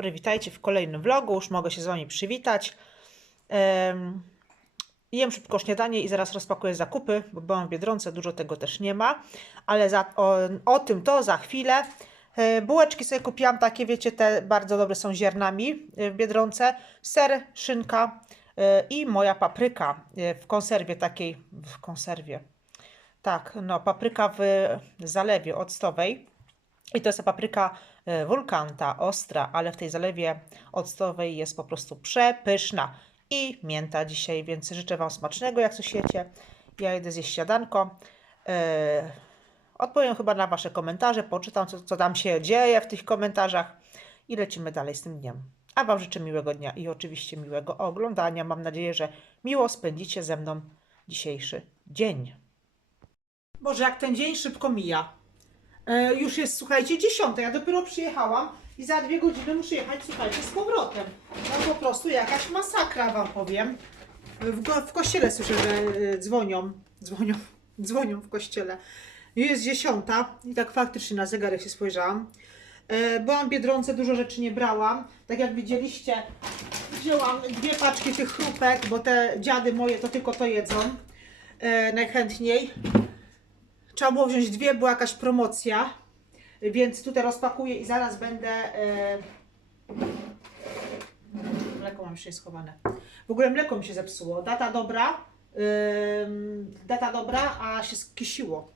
Dobry, witajcie w kolejnym vlogu. Już mogę się z Wami przywitać. Um, jem szybko śniadanie i zaraz rozpakuję zakupy, bo byłam w Biedronce, dużo tego też nie ma, ale za, o, o tym to za chwilę. E, Bułeczki sobie kupiłam takie, wiecie, te bardzo dobre są ziarnami e, w Biedronce. Ser, szynka e, i moja papryka w konserwie takiej, w konserwie, tak, no papryka w zalewie octowej. I to jest papryka e, wulkanta, ostra, ale w tej zalewie octowej jest po prostu przepyszna. I mięta dzisiaj, więc życzę Wam smacznego, jak coś jecie. Ja idę zjeść śniadanko. E, odpowiem chyba na Wasze komentarze, poczytam, co, co tam się dzieje w tych komentarzach i lecimy dalej z tym dniem. A Wam życzę miłego dnia i oczywiście miłego oglądania. Mam nadzieję, że miło spędzicie ze mną dzisiejszy dzień. Boże, jak ten dzień szybko mija. E, już jest, słuchajcie, dziesiąte. Ja dopiero przyjechałam i za dwie godziny muszę jechać, słuchajcie, z powrotem. No po prostu jakaś masakra, wam powiem. W, go, w kościele słyszę, że e, dzwonią, dzwonią, dzwonią w kościele. Jest dziesiąta i tak faktycznie na zegarek się spojrzałam. E, byłam w Biedronce, dużo rzeczy nie brałam. Tak jak widzieliście, wzięłam dwie paczki tych chrupek, bo te dziady moje to tylko to jedzą. Najchętniej. Trzeba było wziąć dwie, była jakaś promocja, więc tutaj rozpakuję i zaraz będę. E... Mleko mam jeszcze schowane. W ogóle mleko mi się zepsuło. Data dobra, data dobra, a się skisiło.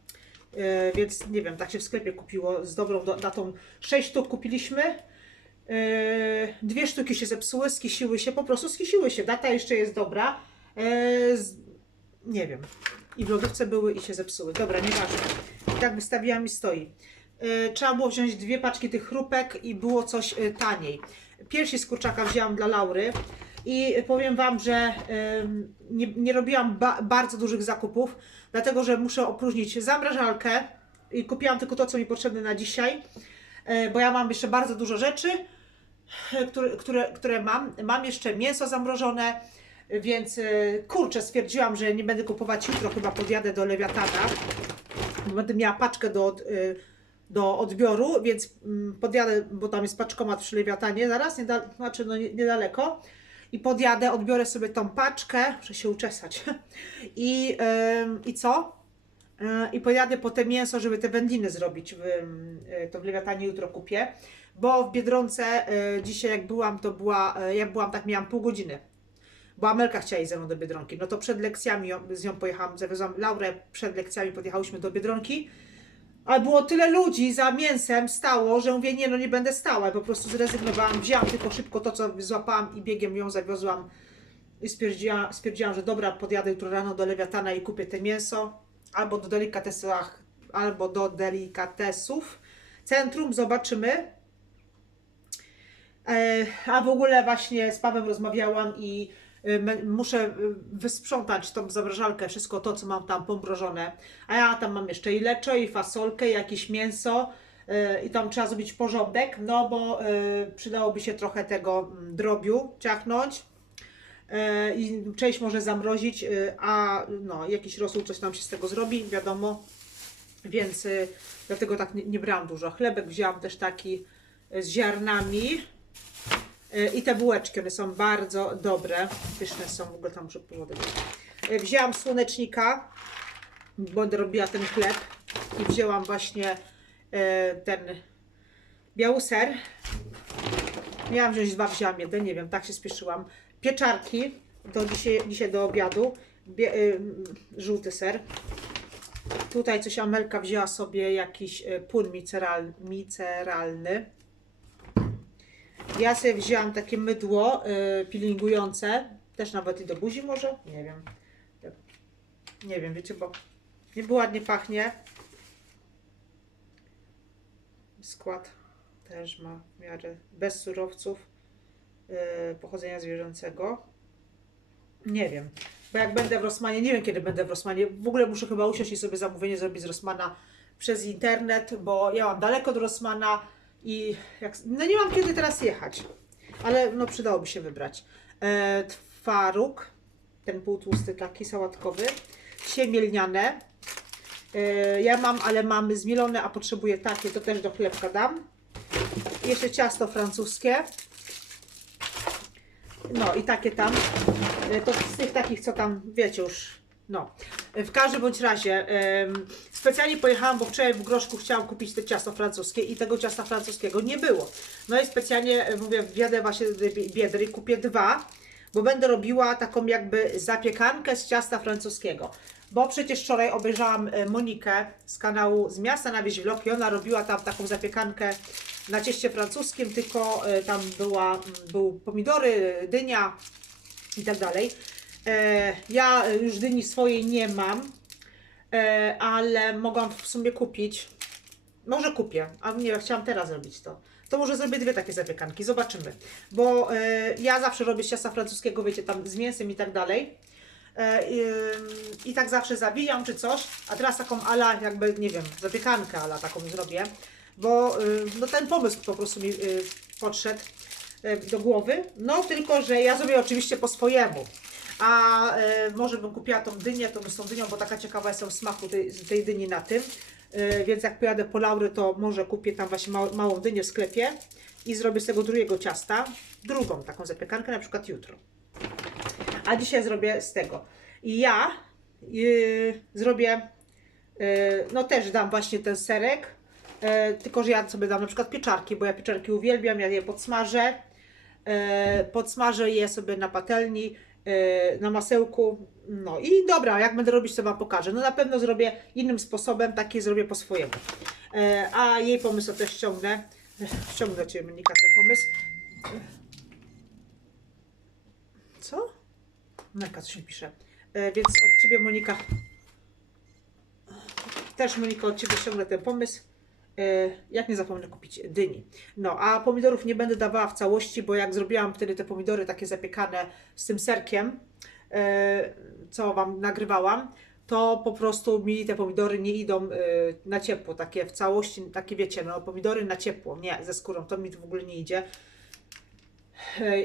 E, więc nie wiem, tak się w sklepie kupiło z dobrą do- datą. Sześć sztuk kupiliśmy. E, dwie sztuki się zepsuły, skisiły się, po prostu skisiły się. Data jeszcze jest dobra. E, nie wiem. I w lodówce były i się zepsuły. Dobra, nieważne. I tak wystawiłam i stoi. E, trzeba było wziąć dwie paczki tych chrupek i było coś e, taniej. Piersi z kurczaka wzięłam dla Laury i powiem Wam, że nie, nie robiłam ba bardzo dużych zakupów, dlatego że muszę opróżnić zamrażalkę i kupiłam tylko to, co mi potrzebne na dzisiaj, e, bo ja mam jeszcze bardzo dużo rzeczy, e, które, które, które mam. Mam jeszcze mięso zamrożone, więc e, kurczę, stwierdziłam, że nie będę kupować jutro, chyba podjadę do Lewiatana, będę miała paczkę do, y, do odbioru, więc mm, podjadę, bo tam jest paczkomat przy Lewiatanie zaraz, nieda, znaczy no, nie- niedaleko. I podjadę, odbiorę sobie tą paczkę, muszę się uczesać. I, ym, i co? Y, I pojadę po te mięso, żeby te wędliny zrobić. W, y, to w Lewiatanie jutro kupię. Bo w Biedronce dzisiaj jak byłam, to była, jak byłam, tak miałam pół godziny bo Amelka chciała iść ze mną do Biedronki. No to przed lekcjami z nią pojechałam, zawiozłam Laurę, przed lekcjami podjechałyśmy do Biedronki, ale było tyle ludzi za mięsem stało, że mówię, nie no nie będę stała, po prostu zrezygnowałam, wzięłam tylko szybko to, co złapałam i biegiem ją zawiozłam i stwierdziłam, stwierdziłam że dobra, podjadę jutro rano do Lewiatana i kupię te mięso, albo do delikatesach, albo do delikatesów. Centrum, zobaczymy. E, A w ogóle właśnie z Pawem rozmawiałam i muszę y, wysprzątać tą zamrażalkę, wszystko to, co mam tam pomrożone. A ja tam mam jeszcze i leczo, i fasolkę, i jakieś mięso y, i tam trzeba zrobić porządek, no bo y, przydałoby się trochę tego mm, drobiu ciachnąć. y, I część może zamrozić, y, a no, jakiś rosół, coś tam się z tego zrobi, wiadomo. Więc y, dlatego tak nie, nie brałam dużo. Chlebek wzięłam też taki y, z ziarnami. Y, I te bułeczki, one są bardzo dobre. Pyszne są, w ogóle tam muszę porządek. Y, Wzięłam słonecznika, bo robiła ten chleb. I wzięłam właśnie y, ten biały ser. Miałam wziąć dwa, wzięłam jeden, nie wiem, tak się spieszyłam. Pieczarki, do dzisiaj, dzisiaj do obiadu. Bie, y, żółty ser. Tutaj coś Amelka wzięła sobie jakiś płyn miceral, miceralny. Ja sobie wzięłam takie mydło y, peelingujące, też nawet i do buzi może, nie wiem. Nie wiem, wiecie, bo nie ładnie pachnie. Skład też ma w miarę bez surowców y, pochodzenia zwierzęcego. Nie wiem, bo jak będę w Rosmanie, nie wiem kiedy będę w Rosmanie, w ogóle muszę chyba usiąść i sobie zamówienie zrobić z Rosmana przez internet, bo ja mam daleko do Rosmana i jak, no nie mam kiedy teraz jechać, ale no przydałoby się wybrać. E, twaróg, ten półtłusty taki sałatkowy, siemielniane. E, ja mam, ale mamy zmielone, a potrzebuję takie, to też do chlebka dam. Jeszcze ciasto francuskie. No i takie tam. E, To z tych takich, co tam, wiecie już. No. W każdym bądź razie specjalnie pojechałam, bo wczoraj w groszku chciałam kupić te ciasto francuskie i tego ciasta francuskiego nie było. No i specjalnie e, mówię, wjadę właśnie do biedry, kupię dwa, bo będę robiła taką jakby zapiekankę z ciasta francuskiego. Bo przecież wczoraj obejrzałam e, Monikę z kanału z miasta na wieś Vlog i ona robiła tam taką zapiekankę na cieście francuskim, tylko e, tam była, był pomidory, dynia i tak dalej. E, Ja już dyni swojej nie mam, e, ale mogłam w sumie kupić. Może kupię, a nie, chciałam teraz zrobić to. To może zrobię dwie takie zapiekanki, zobaczymy. Bo e, ja zawsze robię ciasta francuskiego, wiecie, tam z mięsem i tak dalej. I, tak zawsze zawijam czy coś, a teraz taką ala, jakby, nie wiem, zapiekankę ala taką zrobię. Bo y, no, ten pomysł po prostu mi y, podszedł y, do głowy. No tylko, że ja zrobię oczywiście po swojemu. A y, może bym kupiła tą dynię, tą z tą dynią, bo taka ciekawa jestem smaku tej, tej dyni na tym. Y, więc jak pojadę po Laury, to może kupię tam właśnie mał, małą dynię w sklepie i zrobię z tego drugiego ciasta drugą taką zapiekankę, na przykład jutro. A dzisiaj zrobię z tego. I ja y, zrobię, y, no też dam właśnie ten serek, y, tylko że ja sobie dam na przykład pieczarki, bo ja pieczarki uwielbiam, ja je podsmażę. y, Podsmażę je sobie na patelni, na masełku. No i dobra, jak będę robić, to Wam pokażę. No na pewno zrobię innym sposobem, taki zrobię po swojemu. Y, A jej pomysł też ściągnę. Ściągnę Ciebie, Monika, ten pomysł. Co? Monika, co się pisze. E, więc od Ciebie, Monika, też Monika, od Ciebie ściągnę ten pomysł. E, jak nie zapomnę kupić dyni. No, a pomidorów nie będę dawała w całości, bo jak zrobiłam wtedy te pomidory takie zapiekane z tym serkiem, e, co Wam nagrywałam, to po prostu mi te pomidory nie idą e, na ciepło, takie w całości, takie wiecie, no pomidory na ciepło, nie, ze skórą, to mi w ogóle nie idzie.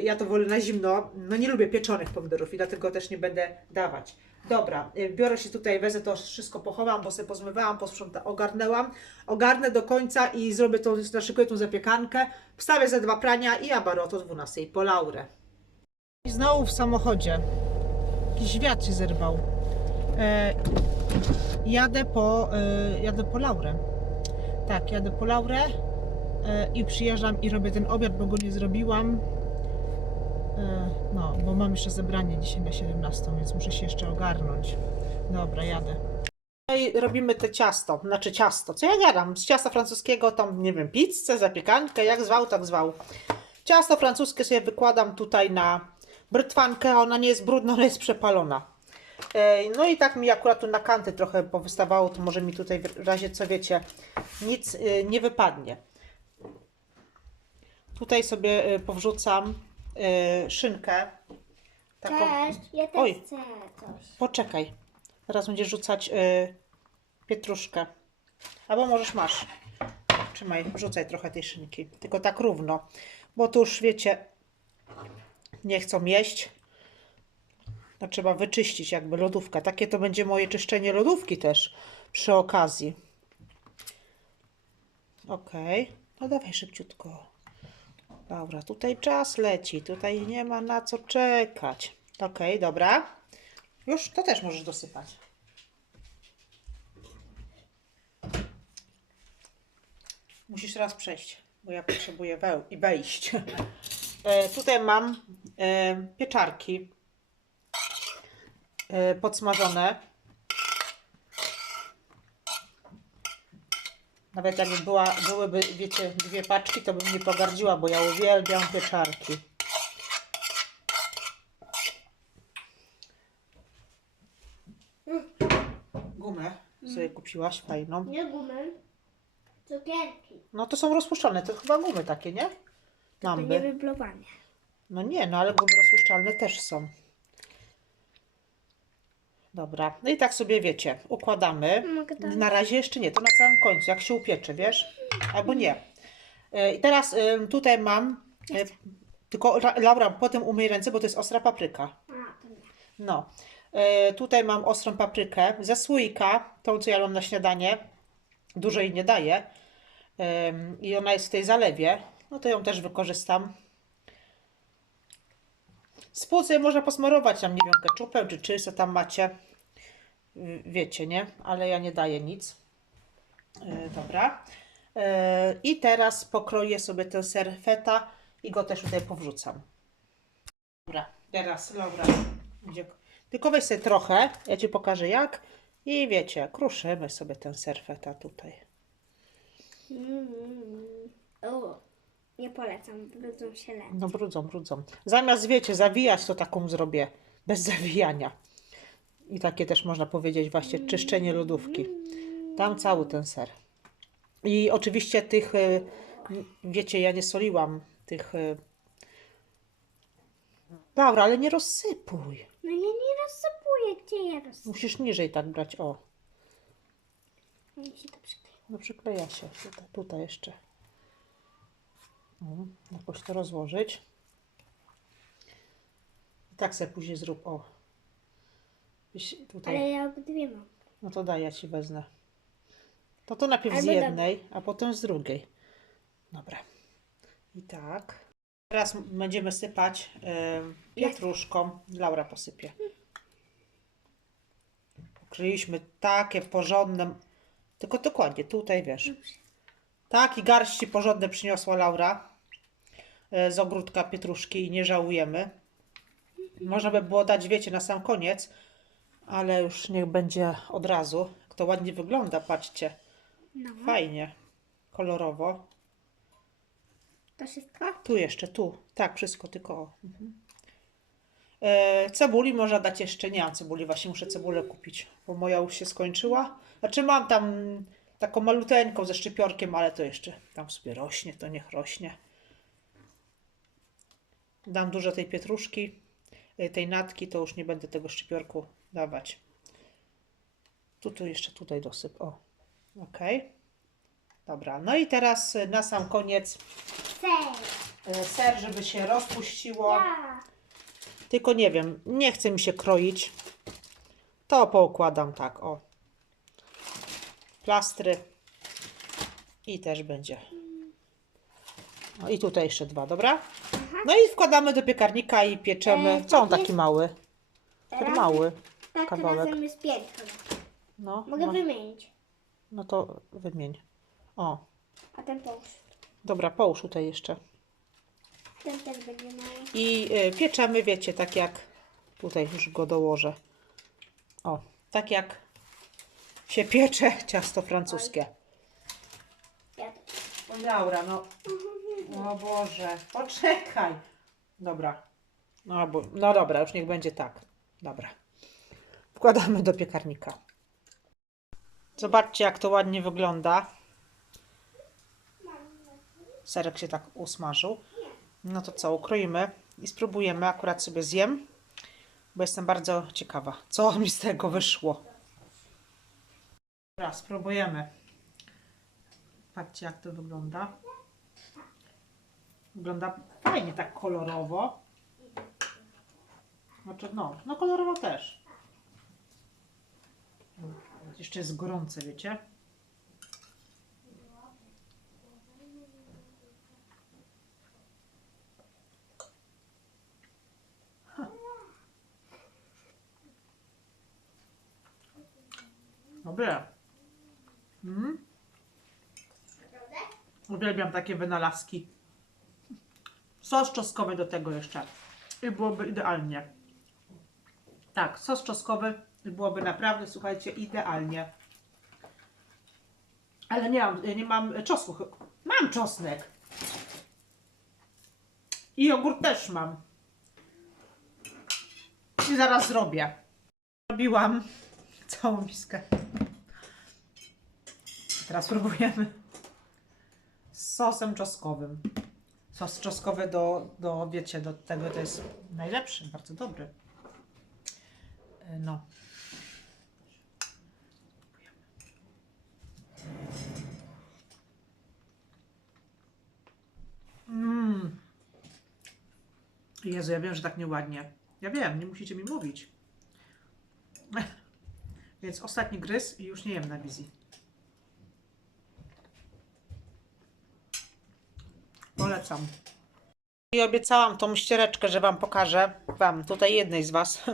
Ja to wolę na zimno. No nie lubię pieczonych pomidorów i dlatego też nie będę dawać. Dobra, e, biorę się tutaj, wezmę to wszystko pochowam, bo sobie pozmywałam, posprząta, ogarnęłam. Ogarnę do końca i zrobię tą, naszykuję tą zapiekankę. Wstawię ze dwa prania i abarot o 12 po laurę. I znowu w samochodzie. Jakiś wiatr się zerwał. E, jadę po, e, jadę po laurę. Tak, jadę po laurę e, i przyjeżdżam i robię ten obiad, bo go nie zrobiłam. E, No, bo mam jeszcze zebranie dzisiaj na 17, więc muszę się jeszcze ogarnąć. Dobra, jadę. I robimy te ciasto, znaczy ciasto, co ja gadam, z ciasta francuskiego, tam nie wiem, pizzę, zapiekankę, jak zwał, tak zwał. Ciasto francuskie sobie wykładam tutaj na brytwankę, ona nie jest brudna, ona jest przepalona. E, No i tak mi akurat tu na kanty trochę powystawało, to może mi tutaj w razie co wiecie, nic y, nie wypadnie. Tutaj sobie powrzucam y, szynkę. Taką... Cześć, ja też Oj. chcę coś. Poczekaj. Teraz będziesz rzucać y, pietruszkę. Albo możesz masz. Trzymaj, wrzucaj trochę tej szynki. Tylko tak równo. Bo tu już wiecie, nie chcą jeść. No trzeba wyczyścić jakby lodówka. Takie to będzie moje czyszczenie lodówki też przy okazji. Okej. No dawaj szybciutko. Dobra, tutaj czas leci. Tutaj nie ma na co czekać. Okej, dobra. Już to też możesz dosypać. Musisz raz przejść, bo ja potrzebuję weł i wejść. E, tutaj mam e, pieczarki e, podsmażone. Nawet jakby była, byłyby, wiecie, dwie paczki, to bym nie pogardziła, bo ja uwielbiam pieczarki. Gumę sobie kupiłaś fajną. Nie gumę, cukierki. No to są rozpuszczalne, to chyba gumy takie, nie? Nie Mamby. wyblowane. No nie, no ale gumy rozpuszczalne też są. Dobra, no i tak sobie wiecie, układamy. Na razie jeszcze nie, to na samym końcu, jak się upiecze, wiesz? Albo nie. E, I teraz e, tutaj mam, e, tylko Ra- Laura, potem umyj ręce, bo to jest ostra papryka. A, to nie. No, e, tutaj mam ostrą paprykę ze słoika, tą co ja mam na śniadanie. Dużo jej nie daję. Em, I ona jest w tej zalewie. no to ją też wykorzystam. Spód można posmarować tam, nie wiem, keczupem czy czymś, co tam macie. Y, Wiecie, nie? Ale ja nie daję nic. Y, Dobra. Y, I teraz pokroję sobie ten ser feta i go też tutaj powrzucam. Dobra, teraz będzie... Tylko weź sobie trochę, ja Ci pokażę jak. I wiecie, kruszymy sobie ten ser feta tutaj. Mm. O, nie polecam, brudzą się lepiej. No brudzą, brudzą. Zamiast, wiecie, zawijać, to taką zrobię. Bez zawijania. I takie też można powiedzieć właśnie czyszczenie lodówki. Tam cały ten ser. I oczywiście tych, y, wiecie, ja nie soliłam tych... y, Dobra, ale nie rozsypuj. No ja nie rozsypuję, gdzie ja rozsypuję? Musisz niżej tak brać, o. Mi się to przykleja. No przykleja się tutaj, tutaj jeszcze. O, jakoś to rozłożyć. I tak sobie później zrób, o. Byś Tutaj. Ale ja obydwie mam. No to daj, ja ci wezmę. To to najpierw z Albo dam- jednej, a potem z drugiej. Dobra. I tak. Teraz będziemy sypać em, pietruszką. Laura posypie. Pokryliśmy takie porządne. Tylko dokładnie, tutaj wiesz. Tak, i garści porządne przyniosła Laura z ogródka pietruszki i nie żałujemy. Można by było dać, wiecie, na sam koniec, ale już niech będzie od razu. To ładnie wygląda, patrzcie. No. Fajnie, kolorowo. To wszystko? Tu jeszcze, tu. Tak, wszystko, tylko o. Mhm. E, cebuli można dać jeszcze. Nie mam cebuli, właśnie muszę cebulę kupić, bo moja już się skończyła. Znaczy mam tam taką maluteńką ze szczypiorkiem, ale to jeszcze tam sobie rośnie, to niech rośnie. Dam dużo tej pietruszki, e, tej natki, to już nie będę tego szczypiorku dawać. Tu, tu jeszcze tutaj dosyp, o. Ok. Dobra, no i teraz e, na sam koniec Ser. e, ser, żeby się rozpuściło. Ja. Tylko nie wiem, nie chce mi się kroić. To poukładam tak, o. Plastry. I też będzie. No i tutaj jeszcze dwa, dobra? No i wkładamy do piekarnika i pieczemy. E, Co on tak taki jest. mały? Tak Teraz mały. tak kawałek. razem jest. No, Mogę no, wymienić. no to wymień. O, A ten połóż. dobra, połóż tutaj jeszcze. Ten też będzie mały. I y, pieczemy, wiecie, tak jak tutaj już go dołożę. O, tak jak się piecze ciasto francuskie. Ja też. Laura, no. O Boże, poczekaj. Dobra. No, bo, no dobra, już niech będzie tak. Dobra. Wkładamy do piekarnika. Zobaczcie, jak to ładnie wygląda. Serek się tak usmażył. No to co, ukroimy i spróbujemy. Akurat sobie zjem, bo jestem bardzo ciekawa, co mi z tego wyszło. Teraz spróbujemy. Patrzcie, jak to wygląda. Wygląda fajnie, tak kolorowo. Znaczy, no, no kolorowo też. Jeszcze jest gorące, wiecie? Ha. Dobre. Mm. Uwielbiam takie wynalazki. Sos czosnkowy do tego jeszcze. I byłoby idealnie. Tak, sos czosnkowy byłoby naprawdę, słuchajcie, idealnie. Ale nie mam, nie mam czosnku. Mam czosnek. I jogurt też mam. I zaraz zrobię. Zrobiłam całą miskę. Teraz próbujemy z sosem czosnkowym. Sos czosnkowy do, do, wiecie, do tego to jest najlepszy, bardzo dobry. E, No. Mmm. Jezu, ja wiem, że tak nieładnie. Ja wiem, nie musicie mi mówić. Więc ostatni gryz i już nie jem na wizji. Polecam. I obiecałam tą ściereczkę, że Wam pokażę. Wam, tutaj jednej z Was.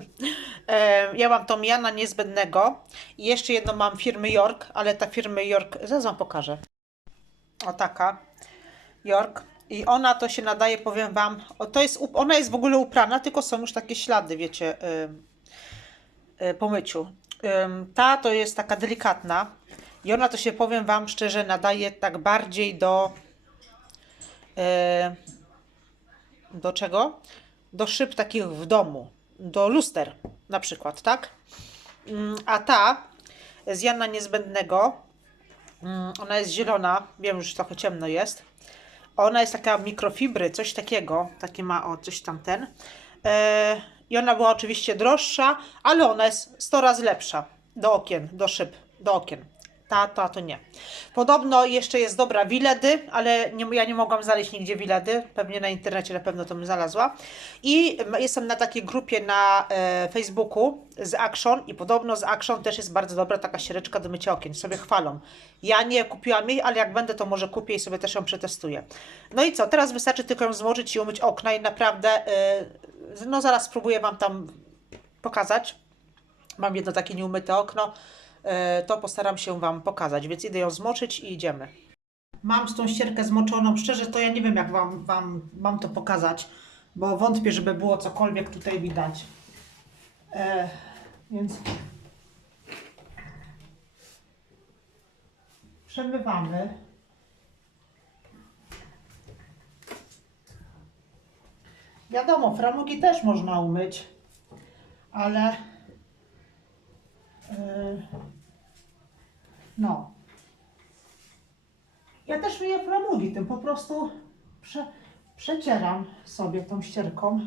E, ja mam tą Jana Niezbędnego. I jeszcze jedną mam firmy York, ale ta firmy York, zaraz Wam pokażę. O taka. York. I ona to się nadaje, powiem Wam, to jest, ona jest w ogóle uprana, tylko są już takie ślady, wiecie, y, y, po myciu. Ym, Ta to jest taka delikatna i ona to się, powiem Wam szczerze, nadaje tak bardziej do do czego? Do szyb takich w domu, do luster na przykład, tak? Ym, A ta z Jana Niezbędnego, ym, ona jest zielona, wiem, już trochę ciemno jest. Ona jest taka mikrofibry, coś takiego, takie ma o coś tam ten. E, I ona była oczywiście droższa, ale ona jest 100 razy lepsza do okien, do szyb, do okien. Ta, ta to nie. Podobno jeszcze jest dobra Wiledy, ale nie, ja nie mogłam znaleźć nigdzie Wiledy. Pewnie na internecie na pewno to bym znalazła. I jestem na takiej grupie na e, Facebooku z Action i podobno z Action też jest bardzo dobra taka ściereczka do mycia okien. Sobie chwalą. Ja nie kupiłam jej, ale jak będę, to może kupię i sobie też ją przetestuję. No i co? Teraz wystarczy tylko ją złożyć i umyć okna i naprawdę, e, no zaraz spróbuję Wam tam pokazać. Mam jedno takie nieumyte okno, to postaram się Wam pokazać, więc idę ją zmoczyć i idziemy. Mam z tą ścierkę zmoczoną, szczerze to ja nie wiem jak Wam, wam mam to pokazać, bo wątpię, żeby było cokolwiek tutaj widać. E, więc przemywamy. Wiadomo, framugi też można umyć, ale Yy, No. Ja też myję framugi tym, po prostu prze, przecieram sobie tą ścierką.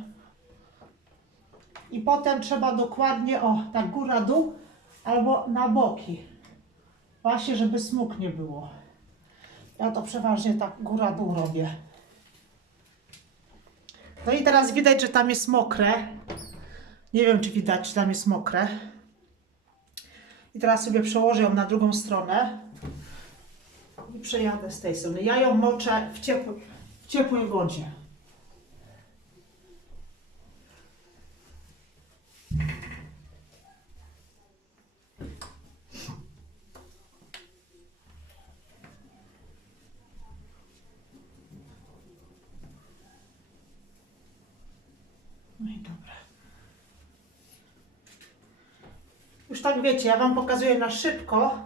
I potem trzeba dokładnie, o, tak góra, dół, albo na boki. Właśnie, żeby smug nie było. Ja to przeważnie tak góra, dół robię. No i teraz widać, że tam jest mokre. Nie wiem, czy widać, czy tam jest mokre. I teraz sobie przełożę ją na drugą stronę i przejadę z tej strony. Ja ją moczę w, ciepły, w ciepłej wodzie. No i dobra. Już tak wiecie, ja Wam pokazuję na szybko.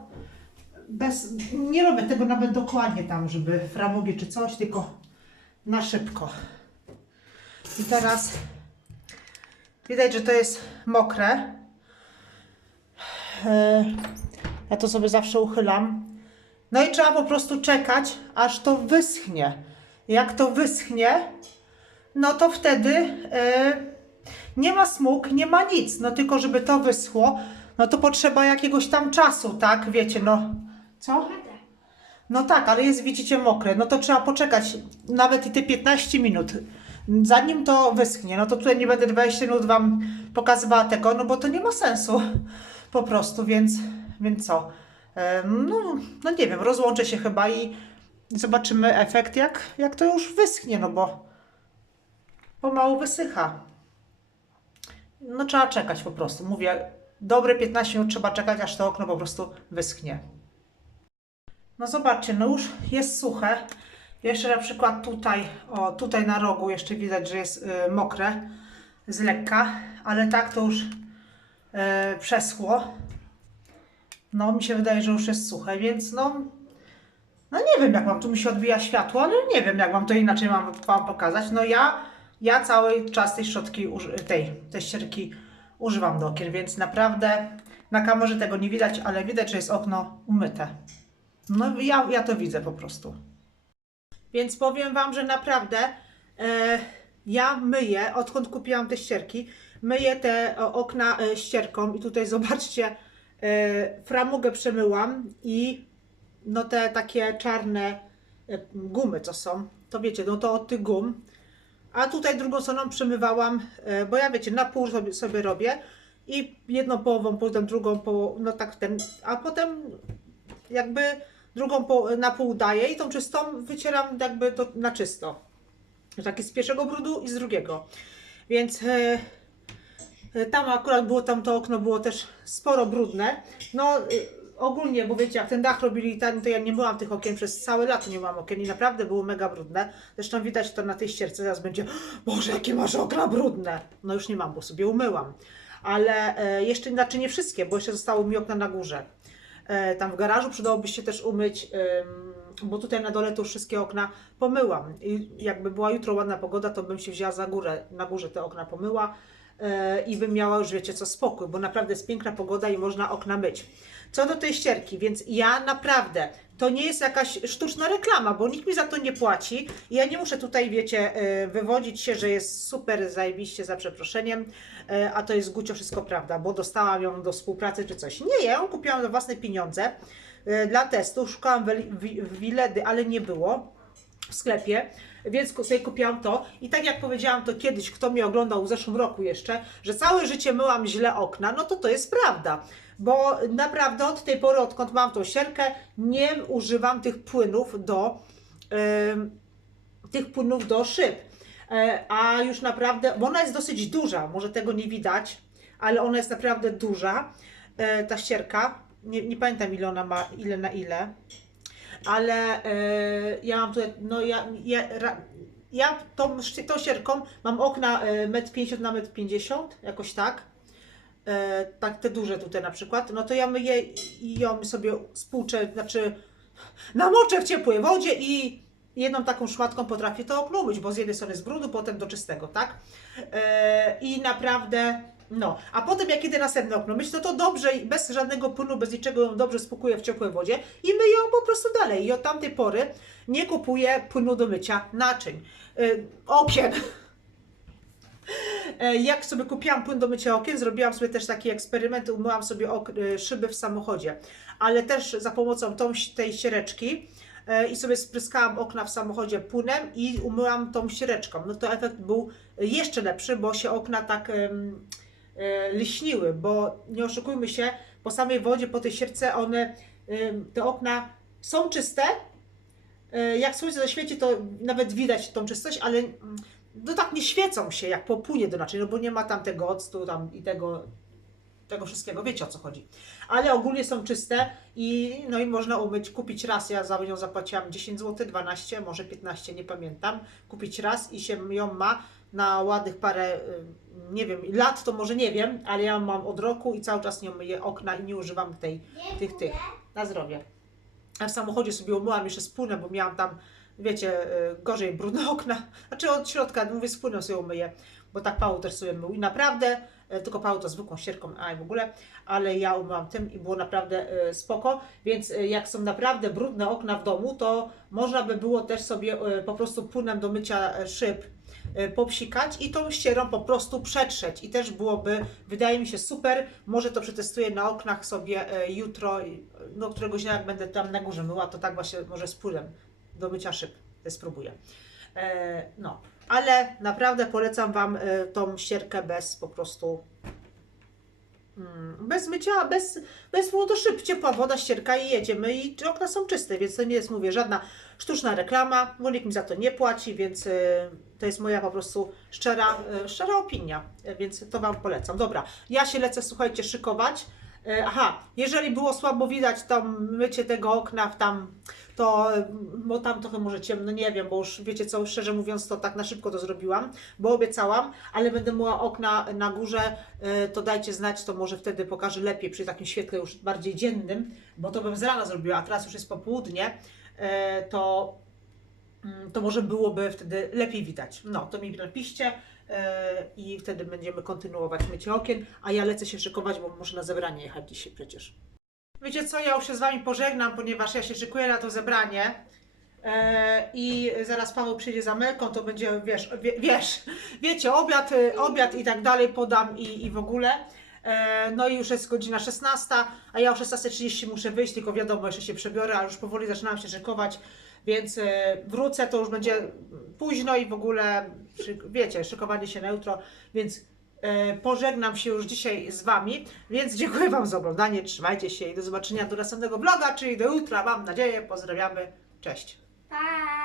Bez, nie robię tego nawet dokładnie tam, żeby framugi czy coś, tylko na szybko. I teraz widać, że to jest mokre. E, Ja to sobie zawsze uchylam. No i trzeba po prostu czekać, aż to wyschnie. Jak to wyschnie, no to wtedy e, nie ma smug, nie ma nic. No tylko, żeby to wyschło, no to potrzeba jakiegoś tam czasu, tak? Wiecie, no. Co? No tak, ale jest, widzicie, mokre. No to trzeba poczekać nawet i te 15 minut. Zanim to wyschnie, no to tutaj nie będę 20 minut Wam pokazywała tego, no bo to nie ma sensu po prostu, więc, więc co? No, no nie wiem, rozłączę się chyba i zobaczymy efekt, jak, jak to już wyschnie, no bo pomału wysycha. No trzeba czekać po prostu. Mówię, dobre 15 minut trzeba czekać, aż to okno po prostu wyschnie. No zobaczcie, no już jest suche. Jeszcze na przykład tutaj, o tutaj na rogu jeszcze widać, że jest y, mokre z lekka, ale tak to już y, przeschło. No mi się wydaje, że już jest suche, więc no no nie wiem jak wam tu mi się odbija światło, ale nie wiem jak wam to inaczej mam wam pokazać. No ja, ja cały czas tej szczotki, tej, tej ścierki używam do okien, więc naprawdę na kamerze tego nie widać, ale widać, że jest okno umyte. No ja, ja to widzę po prostu. Więc powiem wam, że naprawdę e, ja myję, odkąd kupiłam te ścierki, myję te o, okna e, ścierką i tutaj zobaczcie, e, framugę przemyłam i no te takie czarne e, gumy, co są, to wiecie, no to od tych gum. A tutaj drugą stroną przemywałam, e, bo ja wiecie, na pół sobie, sobie robię i jedną połową, potem drugą połową, no tak ten, a potem jakby drugą po, na pół daję i tą czystą wycieram jakby to na czysto. Taki z pierwszego brudu i z drugiego. Więc e, e, tam akurat było, tam to okno było też sporo brudne. No e, ogólnie, bo wiecie, jak ten dach robili to ja nie myłam tych okien przez całe lato, nie myłam okien i naprawdę było mega brudne. Zresztą widać to na tej ścierce, zaraz będzie, Boże, jakie masz okna brudne. No już nie mam, bo sobie umyłam. Ale e, jeszcze, znaczy nie wszystkie, bo jeszcze zostały mi okna na górze. E, tam w garażu przydałoby się też umyć, bo tutaj na dole to już wszystkie okna pomyłam. I jakby była jutro ładna pogoda, to bym się wzięła za górę, na górze te okna pomyła e, i bym miała już, wiecie co, spokój, bo naprawdę jest piękna pogoda i można okna myć. Co do tej ścierki, więc ja naprawdę, to nie jest jakaś sztuczna reklama, bo nikt mi za to nie płaci. Ja nie muszę tutaj, wiecie, e, wywodzić się, że jest super zajebiście za przeproszeniem, e, a to jest Gucio wszystko prawda, bo dostałam ją do współpracy czy coś. Nie, ja ją kupiłam za własne pieniądze e, dla testu. Szukałam w, Wiledy, ale nie było w sklepie, więc sobie kupiłam to. I tak jak powiedziałam to kiedyś, kto mnie oglądał w zeszłym roku jeszcze, że całe życie myłam źle okna, no to to jest prawda. Bo naprawdę od tej pory, odkąd mam tą sierkę, nie używam tych płynów do tych płynów do szyb. E, A już naprawdę, bo ona jest dosyć duża, może tego nie widać, ale ona jest naprawdę duża, e, ta ścierka. Nie, nie pamiętam ile ona ma, ile na ile ale e, ja mam tutaj, no ja, ja, ja tą, tą sierką mam okna e, 1,50 na 1,50 m, jakoś tak. E, tak te duże tutaj na przykład, no to ja myję i ją sobie spłuczę, znaczy namoczę w ciepłej wodzie i jedną taką szmatką potrafię to okno umyć, bo z jednej strony z brudu, potem do czystego, tak? E, I naprawdę, no. A potem jak idę następne okno myć, no to dobrze, bez żadnego płynu, bez niczego ją dobrze spłukuję w ciepłej wodzie i myję ją po prostu dalej. I od tamtej pory nie kupuję płynu do mycia naczyń. E, okien. E, Jak sobie kupiłam płyn do mycia okien, zrobiłam sobie też taki eksperyment, umyłam sobie e, szyby w samochodzie, ale też za pomocą tą, tej ściereczki e, i sobie spryskałam okna w samochodzie płynem i umyłam tą ściereczką. No to efekt był jeszcze lepszy, bo się okna tak lśniły, bo nie oszukujmy się, po samej wodzie, po tej ścierce one, te okna są czyste, jak słońce zaświeci, to nawet widać tą czystość, ale mm, no tak nie świecą się, jak popłynie do naczyń, no bo nie ma tam tego octu tam i tego, tego wszystkiego, wiecie o co chodzi. Ale ogólnie są czyste i no i można umyć, kupić raz, ja za nią zapłaciłam 10 zł, 12, może 15, nie pamiętam, kupić raz i się ją ma na ładnych parę, y, nie wiem, lat to może nie wiem, ale ja mam od roku i cały czas nią myję okna i nie używam tej, tych, tych. Na zdrowie. A w samochodzie sobie umyłam jeszcze z płynem, bo miałam tam, wiecie, y, gorzej brudne okna. Znaczy od środka, mówię, z sobie umyję, bo tak Paweł też sobie mył. I naprawdę, y, tylko Paweł to zwykłą ścierką, a i w ogóle, ale ja umyłam tym i było naprawdę y, spoko. Więc jak są naprawdę brudne okna w domu, to można by było też sobie po prostu płynem do mycia szyb popsikać i tą ścierą po prostu przetrzeć. I też byłoby, wydaje mi się, super. Może to przetestuję na oknach sobie jutro, no któregoś dnia jak będę tam na górze myła, to tak właśnie może z płynem do mycia szyb y, spróbuję. E, no, ale naprawdę polecam Wam y, tą ścierkę bez po prostu Mm, Bez mycia, bez, bez płynu do szyb, ciepła woda, ścierka i jedziemy i okna są czyste, więc to nie jest, mówię, żadna sztuczna reklama, bo nikt mi za to nie płaci, więc to jest moja po prostu szczera, szczera opinia, więc to Wam polecam. Dobra, ja się lecę, słuchajcie, szykować. Aha, jeżeli było słabo widać tam mycie tego okna w tam, to, y, bo tam trochę może ciemno, nie wiem, bo już wiecie co, szczerze mówiąc, to tak na szybko to zrobiłam, bo obiecałam, ale będę myła okna na górze, y, to dajcie znać, to może wtedy pokażę lepiej przy takim świetle już bardziej dziennym, bo to bym z rana zrobiła, a teraz już jest popołudnie, y, to, mm, to może byłoby wtedy lepiej widać. No, to mi napiszcie y, i wtedy będziemy kontynuować mycie okien, a ja lecę się szykować, bo muszę na zebranie jechać dzisiaj przecież. Wiecie co, ja już się z Wami pożegnam, ponieważ ja się szykuję na to zebranie. E, I zaraz Paweł przyjdzie za Melką, to będzie, wiesz, wie, wiesz, wiecie, obiad, y, obiad i tak dalej podam i, i w ogóle. E, no i już jest godzina 16, a ja o 16.30 muszę wyjść, tylko wiadomo, jeszcze się przebiorę, a już powoli zaczynam się szykować, więc e, wrócę, to już będzie późno i w ogóle, wiecie, szykowanie się na jutro, więc e, pożegnam się już dzisiaj z Wami, więc dziękuję Wam za oglądanie, trzymajcie się i do zobaczenia do następnego vloga, czyli do jutra, mam nadzieję, pozdrawiamy, cześć. Pa!